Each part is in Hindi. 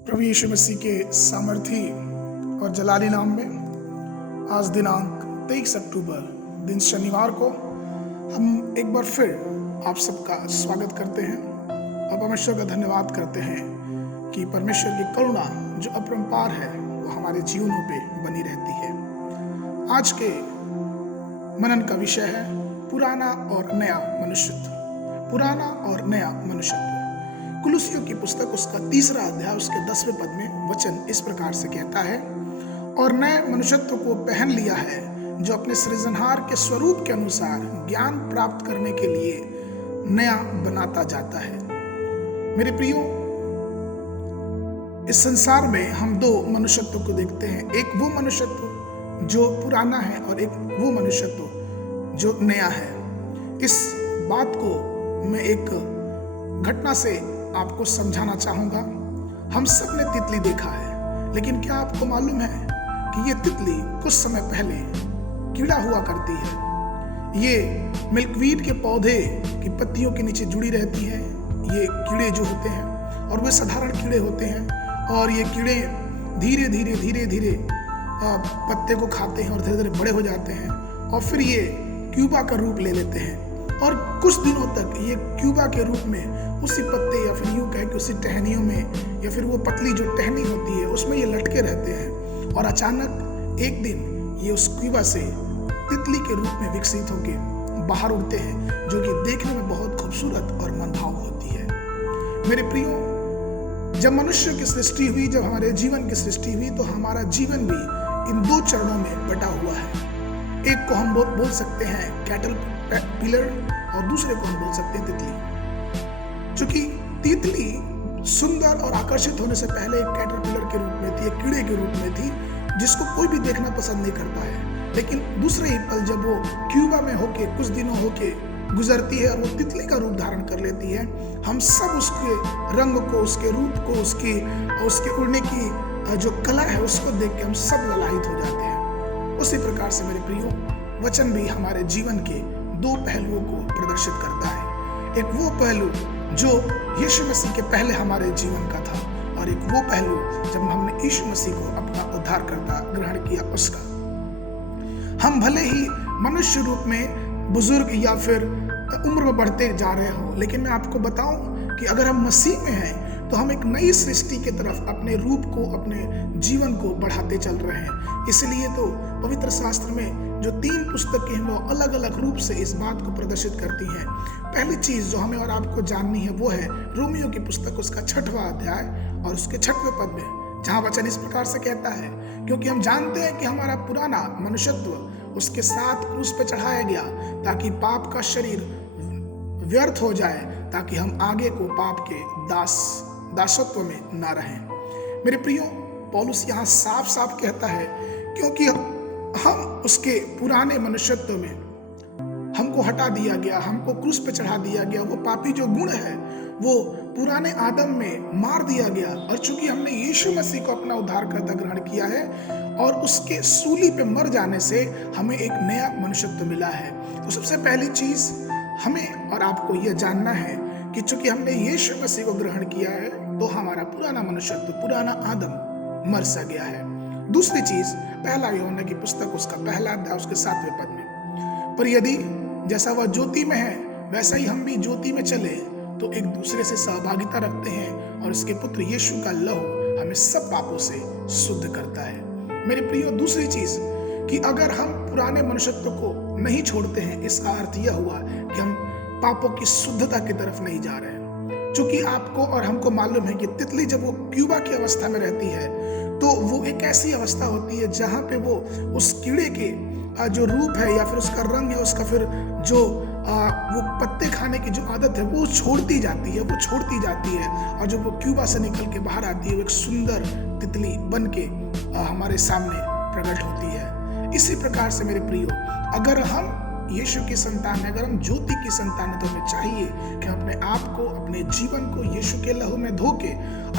प्रभु यीशु मसीह के सामर्थी और जलाली नाम में आज दिनांक 23 अक्टूबर दिन शनिवार को हम एक बार फिर आप सबका स्वागत करते हैं और परमेश्वर का धन्यवाद करते हैं कि परमेश्वर की करुणा जो अपरंपार है वो हमारे जीवनों पे बनी रहती है। आज के मनन का विषय है पुराना और नया मनुष्यत्व। पुराना और नया मनुष्यत्व। कुलुसियों की पुस्तक उसका 3रा अध्याय उसके 10वें पद में वचन इस प्रकार से कहता है, और नए मनुष्यत्व को पहन लिया है जो अपने सृजनहार के स्वरूप के अनुसार ज्ञान प्राप्त करने के लिए नया बनाता जाता है। मेरे प्रियो, इस संसार में हम दो मनुष्यत्व को देखते हैं, एक वो मनुष्यत्व जो पुराना है और एक वो मनुष्यत्व जो नया है। इस बात को मैं एक घटना से आपको समझाना चाहूंगा। हम सब ने तितली देखा है, लेकिन क्या आपको मालूम है कि ये तितली कुछ समय पहले कीड़ा हुआ करती है। ये मिल्कवीड के पौधे की पत्तियों के नीचे जुड़ी रहती है। ये कीड़े जो होते हैं और वे साधारण कीड़े होते हैं और ये कीड़े धीरे धीरे पत्ते को खाते हैं और धीरे धीरे बड़े हो जाते हैं और फिर ये क्यूबा का रूप ले लेते हैं और कुछ दिनों तक ये क्यूबा के रूप में उसी पत्ते या फिर यूं कह के उसी टहनियों में या फिर वो पतली जो टहनी होती है उसमें ये लटके रहते हैं और अचानक एक दिन ये उस क्यूबा से तितली के रूप में विकसित होके बाहर उड़ते हैं, जो कि देखने में बहुत खूबसूरत और मनभाव होती है। मेरे प्रियो, जब मनुष्य की सृष्टि हुई, जब हमारे जीवन की सृष्टि हुई, तो हमारा जीवन भी इन दो चरणों में बटा हुआ है। एक को हम बोल सकते हैं कैटल पिलर और दूसरे को हम बोल सकते हैं तितली। चूंकि तितली सुंदर और आकर्षित होने से पहले एक कैटरपिलर के रूप में थी, एक कीड़े के रूप में थी जिसको कोई भी देखना पसंद नहीं करता है। लेकिन दूसरे ही पल जब वो क्यूबा में होके कुछ दिनों होके गुजरती है और वो तितली का रूप धारण कर लेती है, हम सब उसके रंग को, उसके रूप को, उसके उड़ने की जो कला है उसको देख के हम सब ललायित हो जाते हैं। उसी प्रकार से मेरे प्रियो, वचन भी हमारे जीवन के दो पहलुओं को प्रदर्शित करता है। एक वो पहलू जो यीशु मसीह के पहले हमारे जीवन का था और एक वो पहलू जब हमने यीशु मसीह को अपना उद्धारकर्ता ग्रहण किया उसका। हम भले ही मनुष्य रूप में बुजुर्ग या फिर उम्र में बढ़ते जा रहे हो, लेकिन मैं आपको बताऊं कि अगर हम मसीह में हैं तो हम एक नई सृष्टि की तरफ अपने रूप को, अपने जीवन को बढ़ाते चल रहे हैं। इसलिए तो पवित्र शास्त्र में जो 3 पुस्तकें हैं वो अलग अलग रूप से इस बात को प्रदर्शित करती हैं। पहली चीज जो हमें और आपको जाननी है वो है रोमियो की पुस्तक उसका 6वां अध्याय और उसके 6वें पद में, जहां वचन इस प्रकार से कहता है, क्योंकि हम जानते हैं कि हमारा पुराना मनुष्यत्व उसके साथ क्रूस पे चढ़ाया गया ताकि पाप का शरीर व्यर्थ हो जाए, ताकि हम आगे को पाप के दासत्व में ना रहें। मेरे प्रियो, पौलुस यहाँ साफ साफ कहता है क्योंकि हम उसके पुराने मनुष्यत्व में हमको हटा दिया गया, हमको क्रूस पे चढ़ा दिया गया। वो पापी जो गुण है वो पुराने आदम में मार दिया गया और चूंकि हमने यीशु मसीह को अपना उद्धारकर्ता ग्रहण किया है और उसके सूली पे मर जाने से हमें एक नया मनुष्यत्व मिला है। तो सबसे पहली चीज हमें और आपको यह जानना है कि चूंकि हमने यीशु मसीह को ग्रहण किया है तो हमारा पुराना मनुष्यत्व, पुराना आदम मर सा गया है। दूसरी चीज, पहला यूहन्ना की पुस्तक उसका 1 अध्याय उसके 7वें पद में, पर यदि जैसा वह ज्योति में है वैसा ही हम भी ज्योति में चले तो एक दूसरे से सहभागिता रखते हैं और उसके पुत्र यीशु का लहू हमें सब पापों से शुद्ध करता है। मेरे प्रियो, दूसरी चीज कि अगर हम पुराने मनुष्यत्व को नहीं छोड़ते हैं, इसका अर्थ यह हुआ कि हम पापों की शुद्धता की तरफ नहीं जा रहे हैं। चूंकि आपको और हमको मालूम है कि तितली जब वो क्यूबा की अवस्था में रहती है तो वो एक ऐसी अवस्था होती है जहां पे वो उस कीड़े के जो रूप है या फिर उसका रंग है, उसका फिर जो वो पत्ते खाने की जो आदत है वो छोड़ती जाती है और जब वो क्यूबा से निकल के बाहर आती है वो एक सुंदर तितली बन के हमारे सामने प्रकट होती है। इसी प्रकार से मेरे प्रियो, अगर हम यीशु की संतान है, अगर हम ज्योति की संतान है, तो हमें चाहिए कि हम अपने आप को, अपने जीवन को यीशु के लहू में धो के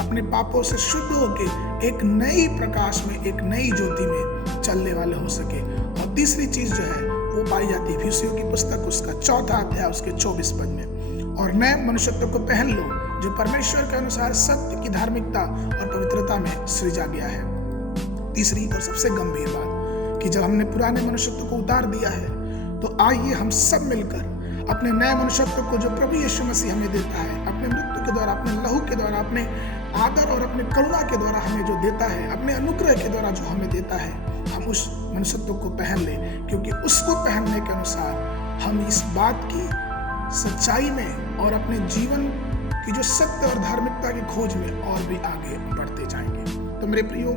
अपने पापों से शुद्ध होके एक नई प्रकाश में, एक नई ज्योति में चलने वाले हो सके। और तीसरी चीज जो है वो पाई जाती है इफिसियों की पुस्तक उसका 4वां अध्याय उसके 24 पद में, और नए मनुष्यत्व को पहन लो जो परमेश्वर के अनुसार सत्य की धार्मिकता और पवित्रता में सृजा गया है। तीसरी और सबसे गंभीर बात कि जब हमने पुराने मनुष्यत्व को उतार दिया है, तो आइए हम सब मिलकर अपने नए मनुष्यत्व को जो प्रभु यीशु मसीह हमें देता है, अपने मृत्यु के द्वारा, अपने लहू के द्वारा, अपने आदर और अपने करुणा के द्वारा हमें जो देता है, अपने अनुग्रह के द्वारा जो हमें देता है, हम उस मनुष्यत्व को पहन लें। क्योंकि उसको पहनने के अनुसार हम इस बात की सच्चाई में और अपने जीवन की जो सत्य और धार्मिकता की खोज में और भी आगे बढ़ते जाएंगे। तो मेरे प्रियो,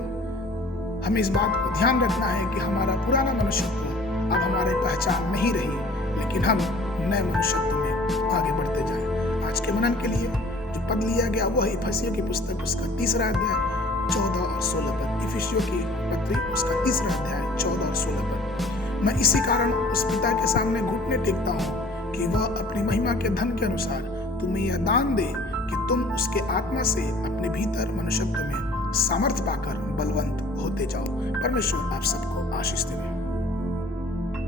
हमें इस बात को ध्यान रखना है कि हमारा पुराना मनुष्यत्व अब हमारी पहचान नहीं रही, लेकिन हम नए मनुष्यत्व में आगे बढ़ते जाएं। आज के मनन के लिए जो पद लिया गया वो है इफिसियों की पुस्तक उसका 3रा अध्याय 14 और 16 पद। इफिसियों की पत्री उसका 3रा अध्याय 14 और 16 पद। मैं इसी कारण उस पिता के सामने घुटने टेकता हूँ कि वह अपनी महिमा के धन के अनुसार तुम्हें यह दान दे कि तुम उसके आत्मा से अपने भीतर मनुष्यत्व में सामर्थ्य पाकर बलवंत होते जाओ। परमेश्वर आप सबको आशीष देवे।